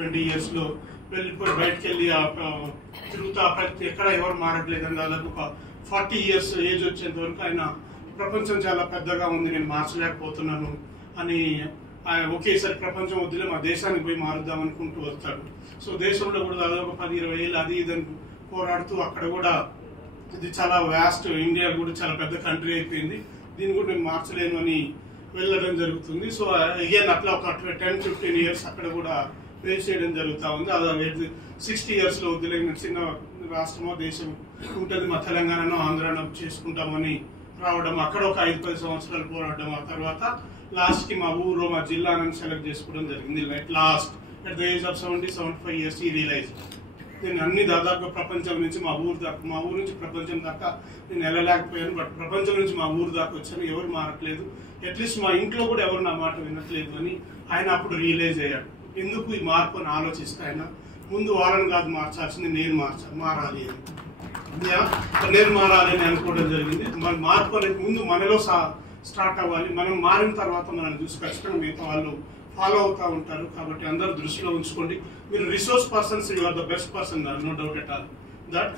20 years లో వెళ్ళిపోయి బయటకు వెళ్ళి తిరుగుతా ఎక్కడ ఎవరు మారట్లేదని దాదాపు ఒక 40 years ఏజ్ వచ్చేంత వరకు ఆయన ప్రపంచం చాలా పెద్దగా ఉంది, నేను మార్చలేకపోతున్నాను అని ఒకేసారి ప్రపంచం వద్దులే మా దేశానికి పోయి మారుద్దాం అనుకుంటూ వస్తాడు. సో దేశంలో కూడా దాదాపు 10-20 ఏళ్ళు అది ఇదని పోరాడుతూ అక్కడ కూడా ఇది చాలా వ్యాస్ట్, ఇండియా కూడా చాలా పెద్ద కంట్రీ అయిపోయింది, దీన్ని కూడా నేను మార్చలేను అని వెళ్ళడం జరుగుతుంది. సో అగైన్ అట్లా ఒక 10-15 years అక్కడ కూడా ఫేస్ చేయడం జరుగుతూ ఉంది. అదే 60 years లో వద్దులేని చిన్న రాష్ట్రమో దేశం ఉంటుంది, మా తెలంగాణలో ఆంధ్రాలో చేసుకుంటామని రావడం, అక్కడ ఒక 5-10 సంవత్సరాలు పోరాడడం, ఆ తర్వాత లాస్ట్ కి మా ఊరు మా జిల్లాను సెలెక్ట్ చేసుకోవడం జరిగింది. Last at the age of 70-75 years ఈ రియలైజ్ నేను అన్ని దాదాపు ప్రపంచం నుంచి మా ఊరు నుంచి ప్రపంచం దాకా నేను వెళ్ళలేకపోయాను, బట్ ప్రపంచం నుంచి మా ఊరు దాకా వచ్చాను, ఎవరు మారట్లేదు, అట్లీస్ట్ మా ఇంట్లో కూడా ఎవరు నా మాట వినట్లేదు అని ఆయన అప్పుడు రియలైజ్ అయ్యాడు. ఎందుకు ఈ మార్పు అని ఆలోచిస్తే ఆయన ముందు వాళ్ళని కాదు మార్చాల్సింది, నేను మారాలి అని, నేను మారాలి అని అనుకోవడం జరిగింది. మన మార్పు అనేది ముందు మనలో స్టార్ట్ అవ్వాలి, మనం మారిన తర్వాత మనల్ని చూసి ఖచ్చితంగా మిగతా వాళ్ళు ఫాలో అవుతూ ఉంటారు. కాబట్టి అందరూ దృష్టిలో ఉంచుకోండి, మీరు resource persons, you are the best person, no doubt at all that.